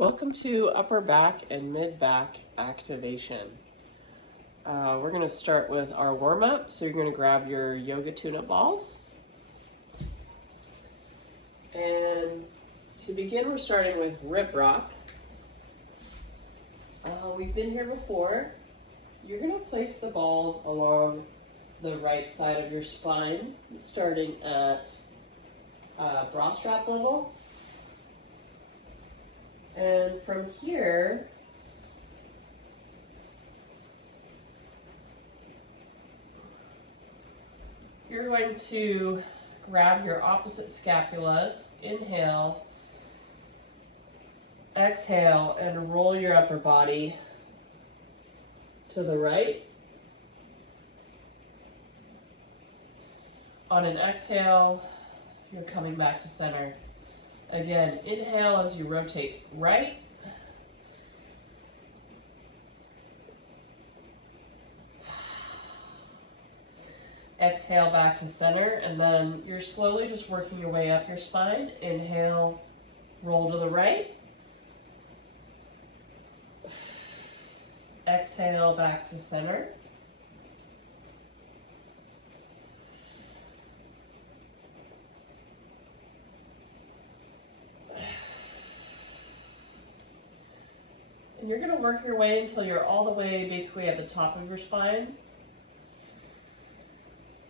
Welcome to upper back and mid back activation. We're going to start with our warm up. So you're going to grab your yoga tune-up balls. And to begin, we're starting with rib rock. We've been here before. You're going to place the balls along the right side of your spine, starting at bra strap level. And from here, you're going to grab your opposite scapulas, inhale, exhale, and roll your upper body to the right. On an exhale, you're coming back to center. Again, inhale as you rotate right. Exhale back to center, and then you're slowly just working your way up your spine. Inhale, roll to the right. Exhale back to center. And you're going to work your way until you're all the way basically at the top of your spine.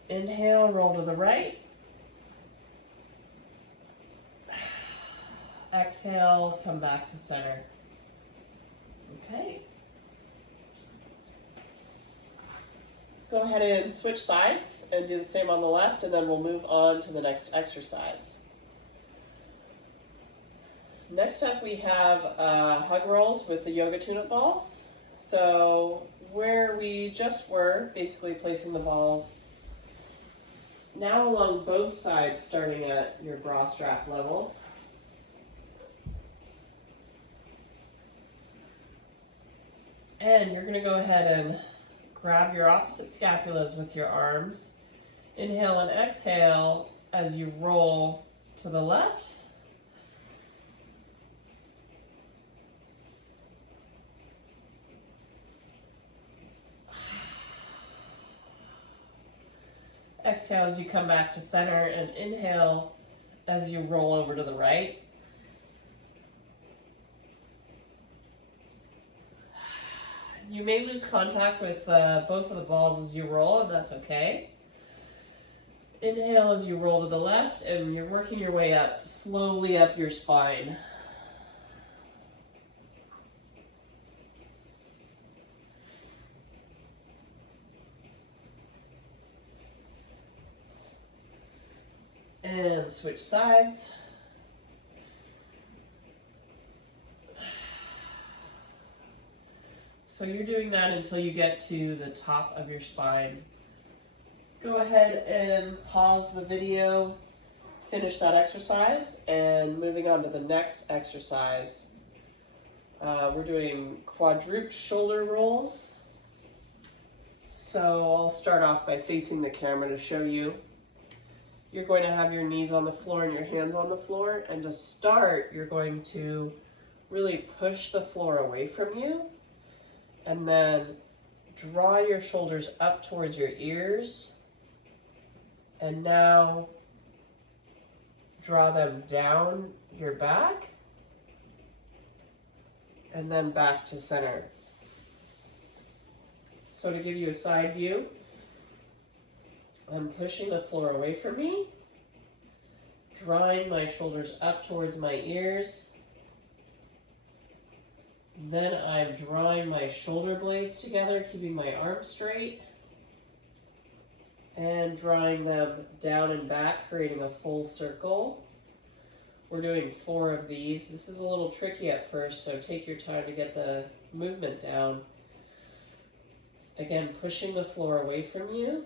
Inhale, roll to the right. Exhale, come back to center. Okay. Go ahead and switch sides and do the same on the left, and then we'll move on to the next exercise. Next up, we have hug rolls with the yoga tune-up balls. So where we just were, basically placing the balls now along both sides, starting at your bra strap level. And you're going to go ahead and grab your opposite scapulas with your arms. Inhale and exhale as you roll to the left. Exhale as you come back to center, and inhale as you roll over to the right. You may lose contact with both of the balls as you roll, and that's okay. Inhale as you roll to the left, and you're working your way up, slowly up your spine. And switch sides. So you're doing that until you get to the top of your spine. Go ahead and pause the video, finish that exercise, and moving on to the next exercise. We're doing quadruped shoulder rolls. So I'll start off by facing the camera to show you. You're going to have your knees on the floor and your hands on the floor, and to start, you're going to really push the floor away from you, and then draw your shoulders up towards your ears, and now draw them down your back, and then back to center. So to give you a side view, I'm pushing the floor away from me, drawing my shoulders up towards my ears. Then I'm drawing my shoulder blades together, keeping my arms straight, and drawing them down and back, creating a full circle. We're doing 4 of these. This is a little tricky at first, so take your time to get the movement down. Again, pushing the floor away from you,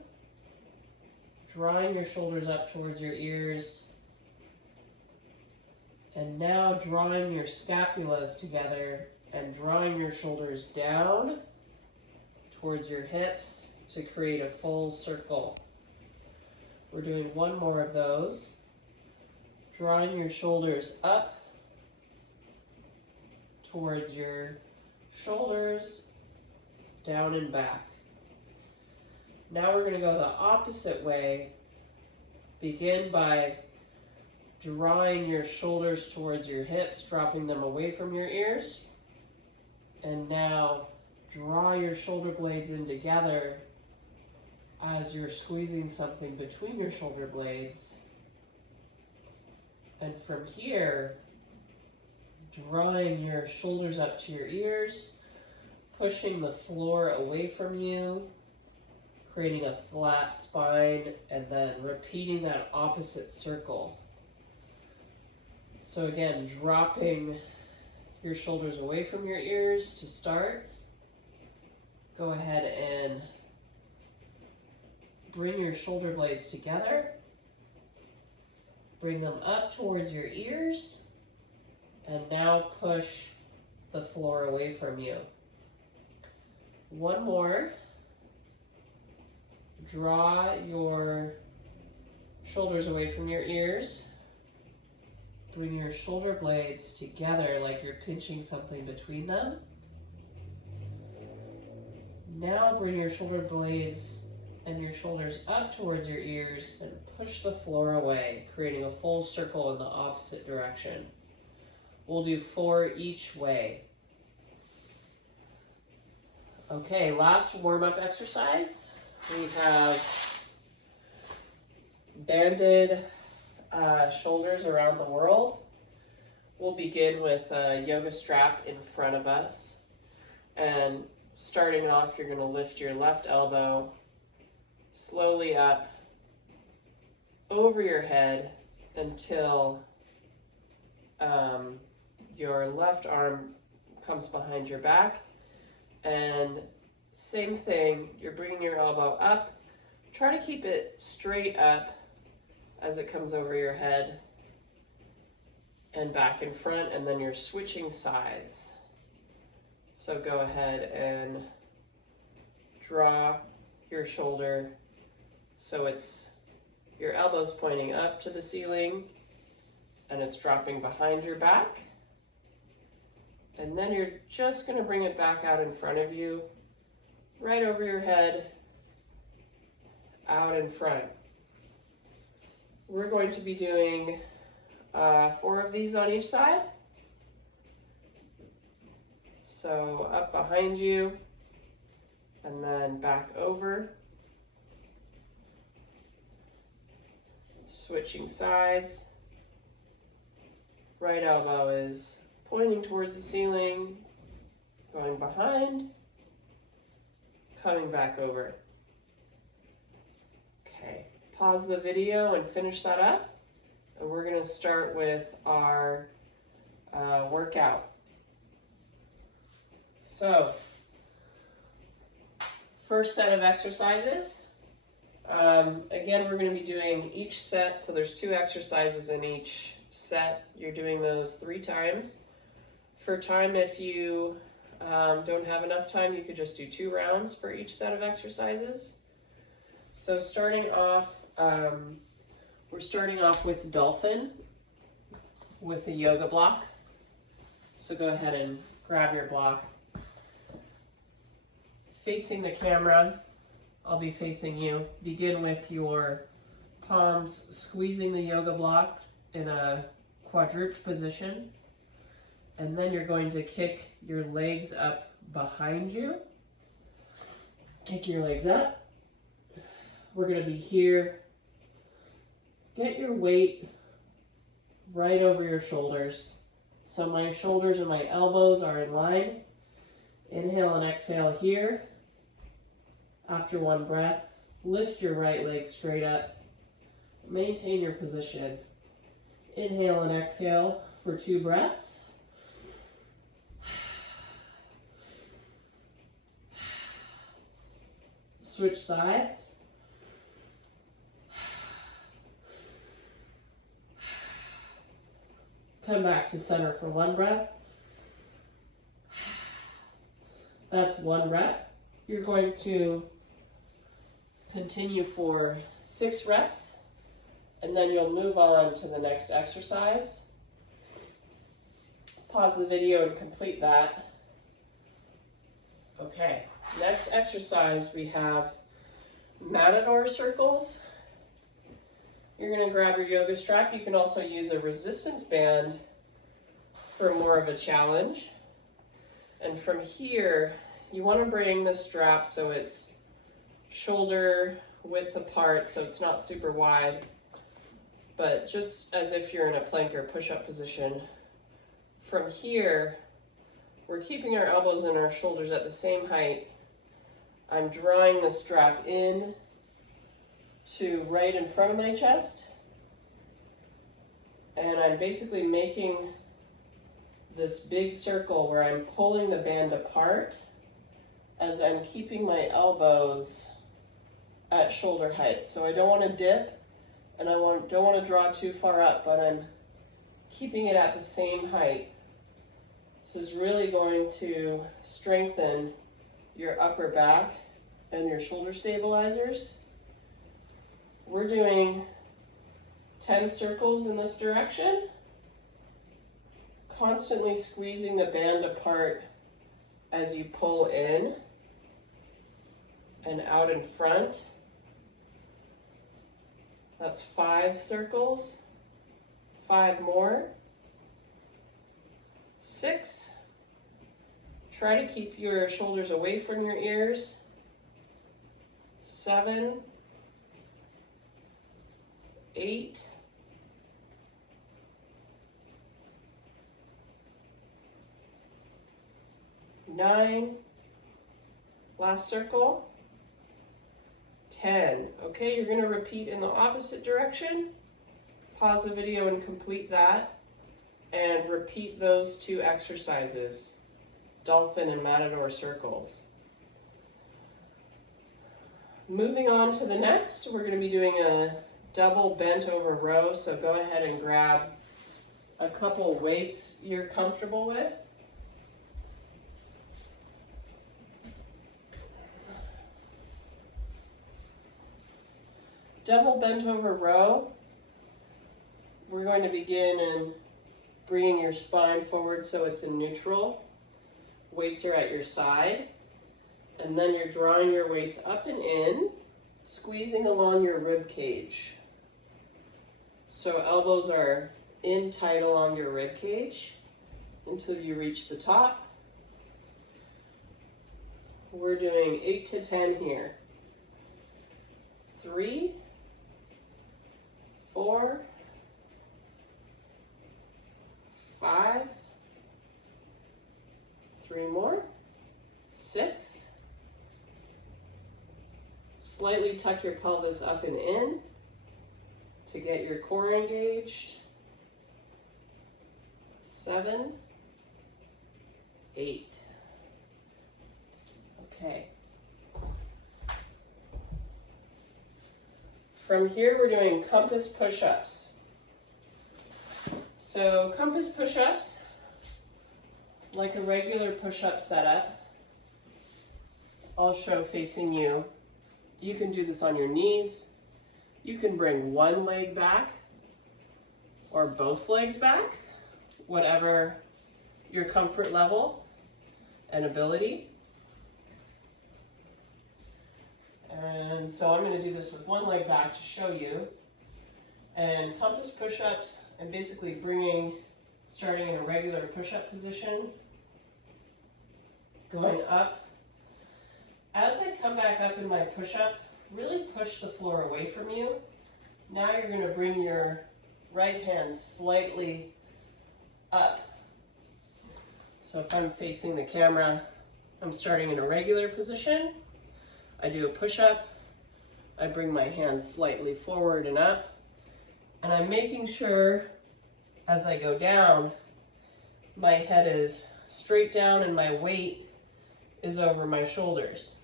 drawing your shoulders up towards your ears, and now drawing your scapulas together and drawing your shoulders down towards your hips to create a full circle. We're doing 1 more of those. Drawing your shoulders up towards your shoulders, down and back. Now we're going to go the opposite way. Begin by drawing your shoulders towards your hips, dropping them away from your ears. And now draw your shoulder blades in together as you're squeezing something between your shoulder blades. And from here, drawing your shoulders up to your ears, pushing the floor away from you, creating a flat spine, and then repeating that opposite circle. So again, dropping your shoulders away from your ears to start. Go ahead and bring your shoulder blades together. Bring them up towards your ears. And now push the floor away from you. One more. Draw your shoulders away from your ears. Bring your shoulder blades together like you're pinching something between them. Now bring your shoulder blades and your shoulders up towards your ears and push the floor away, creating a full circle in the opposite direction. We'll do 4 each way. Okay, last warm-up exercise. We have banded shoulders around the world. We'll begin with a yoga strap in front of us. And starting off, you're going to lift your left elbow slowly up over your head until your left arm comes behind your back. And same thing, you're bringing your elbow up. Try to keep it straight up as it comes over your head and back in front, and then you're switching sides. So go ahead and draw your shoulder so it's your elbow's pointing up to the ceiling and it's dropping behind your back. And then you're just going to bring it back out in front of you, right over your head, out in front. We're going to be doing 4 of these on each side. So up behind you, and then back over. Switching sides. Right elbow is pointing towards the ceiling, going behind, coming back over. Okay, pause the video and finish that up. And we're going to start with our workout. So, first set of exercises. Again, we're going to be doing each set, so there's 2 exercises in each set. You're doing those 3 times. For time, if you don't have enough time, you could just do 2 rounds for each set of exercises. So starting off, we're starting off with dolphin with a yoga block. So go ahead and grab your block. Facing the camera, I'll be facing you. Begin with your palms squeezing the yoga block in a quadruped position. And then you're going to kick your legs up behind you. Kick your legs up. We're going to be here. Get your weight right over your shoulders. So my shoulders and my elbows are in line. Inhale and exhale here. After 1 breath, lift your right leg straight up. Maintain your position. Inhale and exhale for 2 breaths. Switch sides. Come back to center for 1 breath. That's 1 rep. You're going to continue for 6 reps, and then you'll move on to the next exercise. Pause the video and complete that. Okay, next exercise we have matador circles. You're going to grab your yoga strap. You can also use a resistance band for more of a challenge. And from here, you want to bring the strap so it's shoulder width apart, so it's not super wide, but just as if you're in a plank or push-up position. From here, we're keeping our elbows and our shoulders at the same height. I'm drawing the strap in to right in front of my chest, and I'm basically making this big circle where I'm pulling the band apart as I'm keeping my elbows at shoulder height. So I don't want to dip, and I don't want to draw too far up, but I'm keeping it at the same height. This is really going to strengthen your upper back and your shoulder stabilizers. We're doing 10 circles in this direction, constantly squeezing the band apart as you pull in and out in front. That's 5 circles, 5 more, 6. Try to keep your shoulders away from your ears. 7, 8, 9, last circle, 10. Okay, you're going to repeat in the opposite direction. Pause the video and complete that, and repeat those 2 exercises, dolphin and matador circles. Moving on to the next, we're going to be doing a double bent over row, so go ahead and grab a couple weights you're comfortable with. Double bent over row, we're going to begin in bringing your spine forward so it's in neutral. Weights are at your side, and then you're drawing your weights up and in, squeezing along your rib cage. So elbows are in tight along your rib cage until you reach the top. We're doing 8 to 10 here. 3, 4, 5, 3 more, 6. Slightly tuck your pelvis up and in to get your core engaged. 7, 8. Okay. From here, we're doing compass push-ups. So compass push-ups, like a regular push-up setup, I'll show facing you. You can do this on your knees. You can bring one leg back or both legs back, whatever your comfort level and ability. And so I'm going to do this with one leg back to show you. And compass push-ups, I'm basically starting in a regular push-up position, going up. As I come back up in my push-up, really push the floor away from you. Now you're going to bring your right hand slightly up. So if I'm facing the camera, I'm starting in a regular position. I do a push-up. I bring my hand slightly forward and up. And I'm making sure as I go down, my head is straight down and my weight is over my shoulders.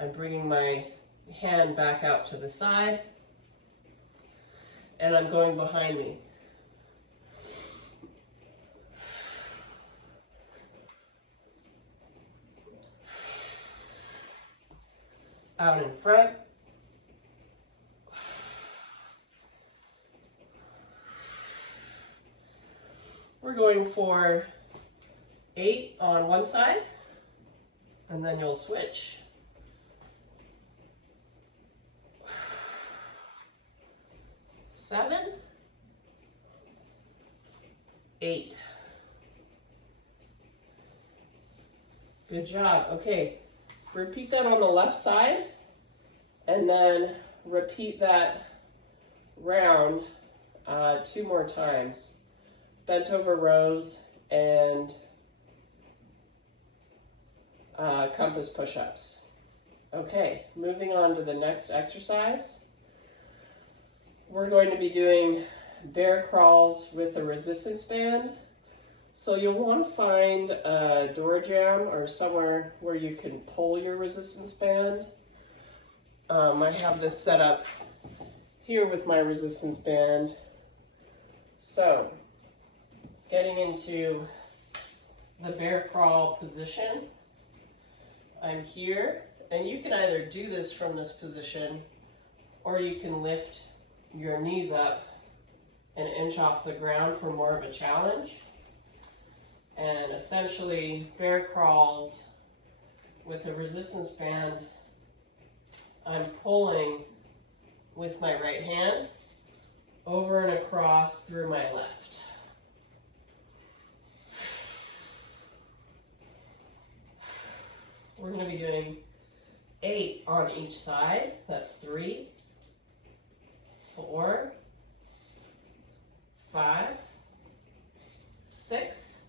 I'm bringing my hand back out to the side, and I'm going behind me. Out in front. We're going going for 8 on one side, and then you'll switch. 7, 8. Good job. Okay, repeat that on the left side, and then repeat that round 2 more times. Bent over rows and compass push-ups. Okay, moving on to the next exercise. We're going to be doing bear crawls with a resistance band. So you'll want to find a door jamb or somewhere where you can pull your resistance band. I have this set up here with my resistance band. So, getting into the bear crawl position, I'm here, and you can either do this from this position, or you can lift your knees up an inch off the ground for more of a challenge. And essentially, bear crawls with a resistance band, I'm pulling with my right hand over and across through my left. We're going to be doing 8 on each side. That's 3, 4, 5, 6,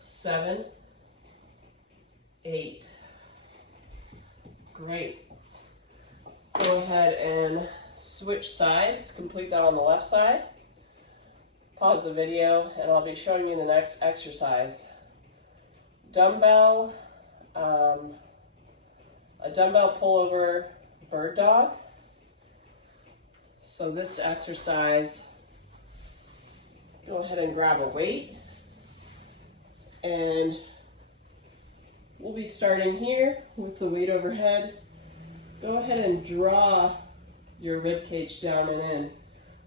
7, 8. Great. Go ahead and switch sides. Complete that on the left side. Pause the video, and I'll be showing you the next exercise. Dumbbell, a dumbbell pullover bird dog. So this exercise, go ahead and grab a weight, and we'll be starting here with the weight overhead. Go ahead and draw your rib cage down and in.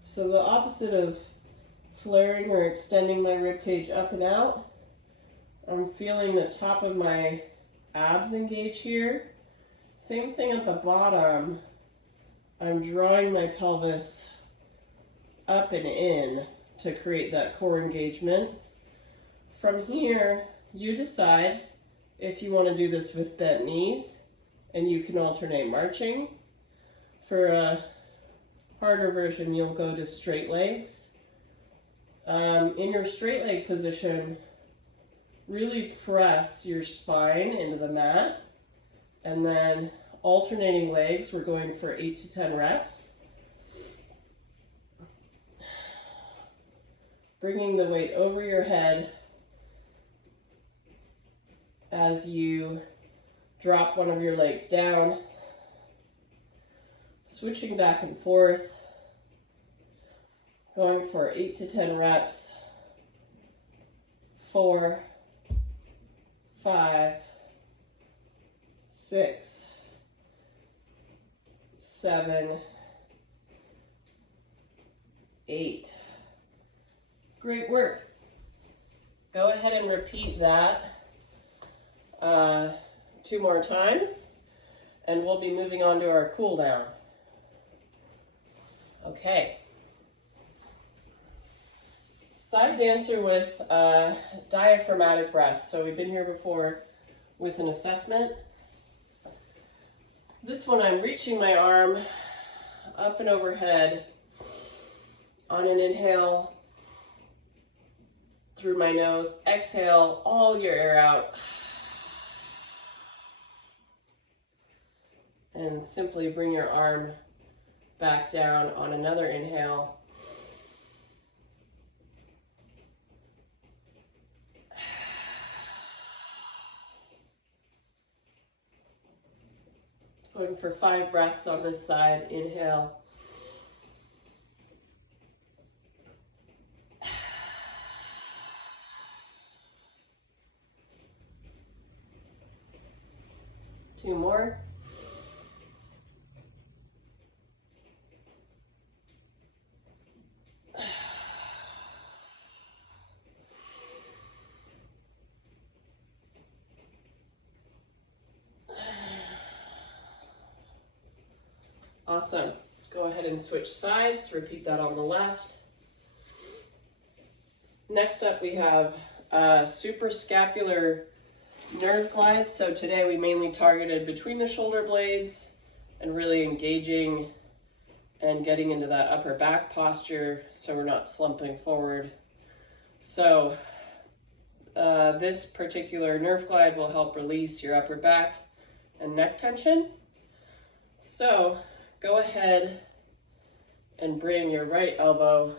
So the opposite of flaring or extending my rib cage up and out, I'm feeling the top of my abs engage here. Same thing at the bottom. I'm drawing my pelvis up and in to create that core engagement. From here, you decide if you want to do this with bent knees, and you can alternate marching. For a harder version, you'll go to straight legs. In your straight leg position, really press your spine into the mat, and then alternating legs, we're going for 8 to 10 reps. Bringing the weight over your head as you drop one of your legs down, switching back and forth, going for 8 to 10 reps, 4, 5, 6, 7, 8. Great work. Go ahead and repeat that 2 more times, and we'll be moving on to our cool down. Okay. Side dancer with diaphragmatic breath. So we've been here before with an assessment. This one I'm reaching my arm up and overhead on an inhale through my nose. Exhale all your air out. And simply bring your arm back down on another inhale. Going for 5 breaths on this side. Inhale. Two more. Awesome. Go ahead and switch sides. Repeat that on the left. Next up, we have suprascapular nerve glides. So today we mainly targeted between the shoulder blades and really engaging and getting into that upper back posture so we're not slumping forward. So this particular nerve glide will help release your upper back and neck tension. So go ahead and bring your right elbow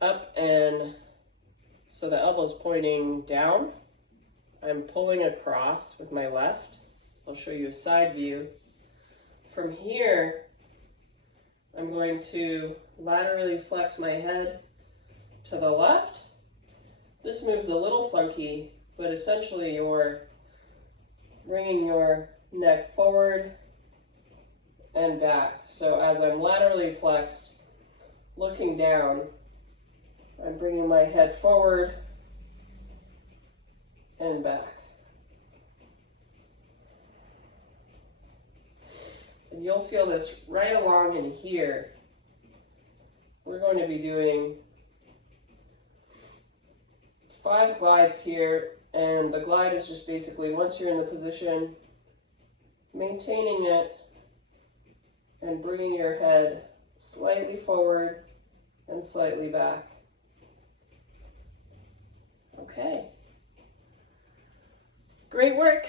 up, and so the elbow's pointing down. I'm pulling across with my left. I'll show you a side view. From here, I'm going to laterally flex my head to the left. This move's a little funky, but essentially you're bringing your neck forward and back. So as I'm laterally flexed, looking down, I'm bringing my head forward and back. And you'll feel this right along in here. We're going to be doing 5 glides here, and the glide is just basically once you're in the position, maintaining it and bringing your head slightly forward and slightly back. Okay. Great work.